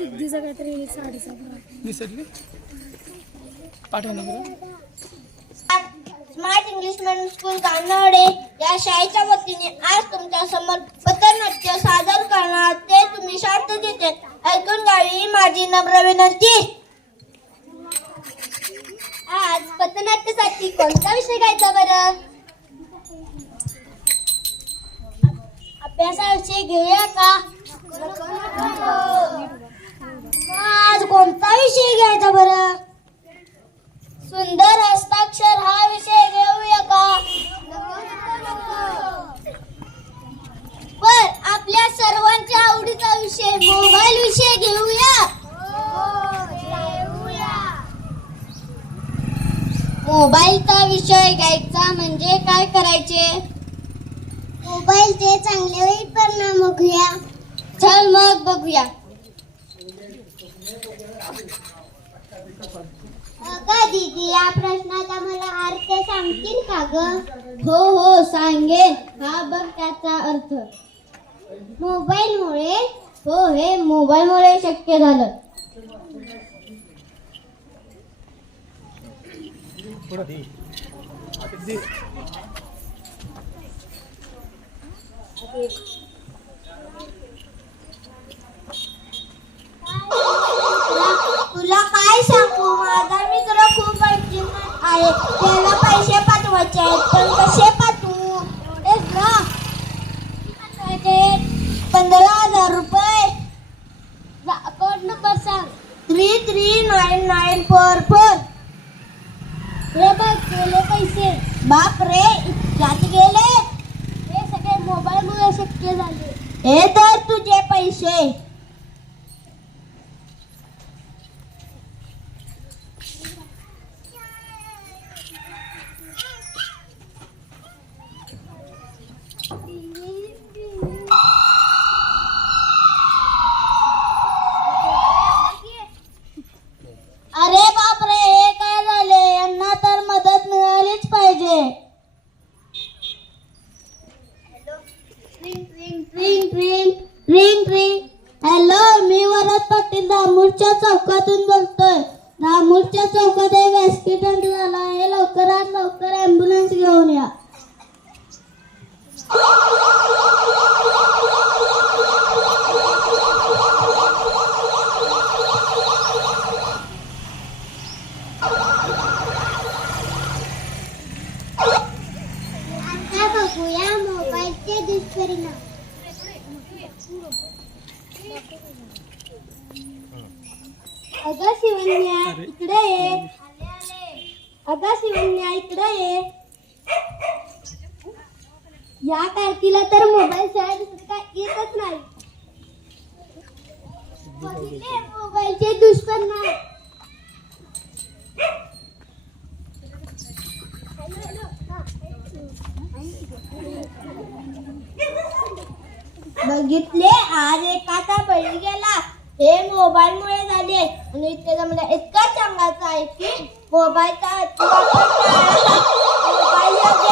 सिद्धीचं काहीतरी साडेसात निसटली पाठवणार स्मार्ट इंग्लिश मीडियम स्कूल गाणवडे या शाळेच्या वतीने आज तुमच्या समोर पथनाट्य सादर करणार ते तुम्ही शांततेने ऐकून घ्यावी माझी नम्र विनंती. आज पथनाट्यासाठी कोणता विषय घ्यायचा बरं? अभ्यासाविषयी घेऊया का? आज कोणता विषय घ्यायचा बरं? सुंदर हस्ताक्षर हा विषय घेऊया का? बर आपल्या सर्वांच्या आवडीचा विषय मोबाईल विषय घेऊया. मोबाईलचा विषय घ्यायचा म्हणजे काय करायचे? मोबाईलचे चांगले वाईट परिणाम बघूया. चल मग बघूया. अगं दीदी या प्रश्नाचा मला अर्थ सांगतील का ग? हो हो सांगेन. हा बघ त्याचा अर्थ. मोबाईलमुळे हो हे मोबाईलमुळे शक्य झालं. तुला काय सांगू माझा मित्र खूप ऐकणार आहे. त्याला पैसे पाठवायचे आहेत पण कसे पाठवू? एवढेच ना 15,000 रुपये. अकाउंट नंबर सांग. 339944. हे बघ गेले पैसे. बाप रे इतक्यात गेले. हे सगळे मोबाईलमुळे शक्य झाले. हे तर तुझे पैसे. अरे बापरे हे काय झाले? यांना तर मदत मिळालीच पाहिजे. Ring ring ring ring ring ring. Hello मी वरद पाटील रामूरच्या चौकातून बोलतोय. रामूरच्या चौकात एक ऍक्सिडेंट झाला आहे. लवकरात लवकर ॲम्ब्युलन्स घेऊन या. आता बघूया मोबाईलचे दुष्परिणाम. अगं शिवन्या इकडे ये. अगं शिवन्या इकडे ये. या कार्तीला तर मोबाईल शिवाय दुसरं काय येतच नाही. बघितले मोबाईलचे दुष्परिणाम. बघितले आज एकाचा बळी गेला. हे मोबाईल मुळे झाले. आणि त्याचा मला इतका सांगायचं आहे की मोबाईलचा मोबाईल योग्य